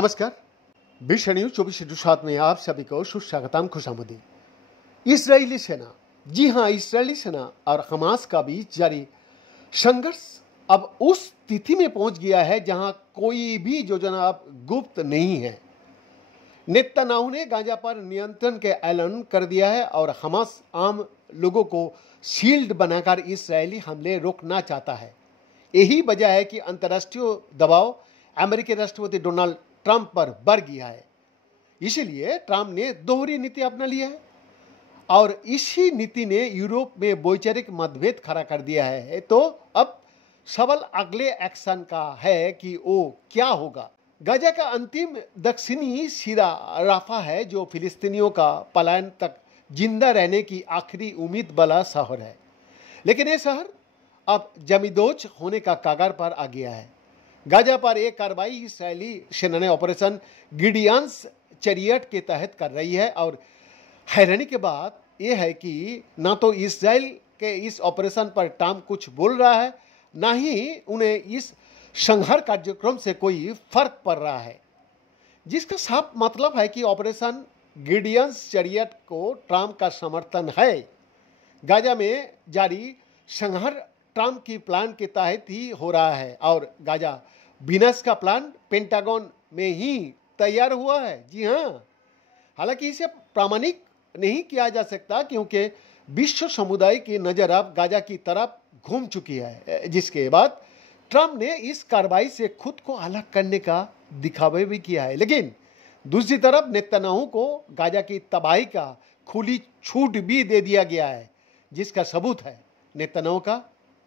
नमस्कार। विश्व न्यूज 24/7 में आप सभी को सुस्वागतम, खुशामदी। इस्राएली सेना, जी हां, इस्राएली सेना और हमास का बीच जारी संघर्ष अब उस स्थिति में पहुंच गया है जहां कोई भी योजना अब गुप्त नहीं है। नेतन्याहू ने गाजा पर नियंत्रण के ऐलान कर दिया है और हमास आम लोगों को शील्ड बनाकर इस्राएली हमले रोकना चाहता है। यही वजह है कि अंतर्राष्ट्रीय दबाव अमेरिकी राष्ट्रपति डोनाल्ड ट्रंप पर बढ़ गया है। इसीलिए ट्रंप ने दोहरी नीति अपना लिया है और इसी नीति ने यूरोप में वैचारिक मतभेद खड़ा कर दिया है। तो अब सवाल अगले एक्शन का है कि वो क्या होगा। गाजा का अंतिम दक्षिणी सिरा राफा है, जो फिलिस्तीनियों का पलायन तक जिंदा रहने की आखिरी उम्मीद वाला शहर है, लेकिन ये शहर अब जमींदोज होने का कगार पर आ गया है। गाजा पर एक कार्रवाई इस्राएली सेना ने ऑपरेशन गिडियंस चैरियट के तहत कर रही है और हैरानी की बात यह है कि ना तो इस्राएल के इस ऑपरेशन पर ट्रंप कुछ बोल रहा है, ना ही उन्हें इस संहार कार्यक्रम से कोई फर्क पड़ रहा है, जिसका साफ मतलब है कि ऑपरेशन गिडियंस चैरियट को ट्रंप का समर्थन है। गाजा में जारी संहार ट्रंप की प्लान के तहत ही हो रहा है और गाजा विनाश का प्लान पेंटागन में ही तैयार हुआ है। जी हाँ, हालांकि इसे प्रामाणिक नहीं किया जा सकता क्योंकि विश्व समुदाय की नज़र अब गाजा की तरफ घूम चुकी है, जिसके बाद ट्रंप ने इस कार्रवाई से खुद को अलग करने का दिखावा भी किया है। लेकिन दूसरी तरफ नेतन्याहू को गाजा की तबाही का खुली छूट भी दे दिया गया है, जिसका सबूत है नेतन्याहू का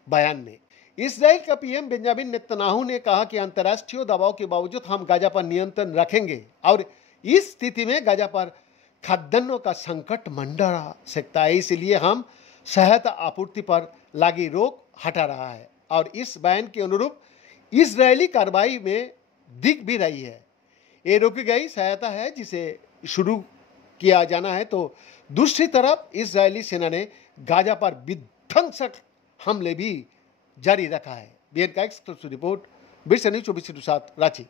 बयान में। इस्राएल का पीएम बेंजामिन नेतन्याहू ने कहा कि अंतर्राष्ट्रीय दबाव के बावजूद हम गाजा पर नियंत्रण रखेंगे और इस स्थिति में गाजा पर खाद्यान्नों का संकट मंडरा सकता है, इसलिए हम सहायता आपूर्ति पर लगी रोक हटा रहा है। और इस बयान के अनुरूप इजरायली कार्रवाई में दिख भी रही है। ये रोकी गई सहायता है जिसे शुरू किया जाना है। तो दूसरी तरफ इजरायली सेना ने गाजा पर विध्वंसक हमले भी जारी रखा है। बीएन का एक्सक्लूसिव रिपोर्ट, विश्व न्यूज 24/7 रांची।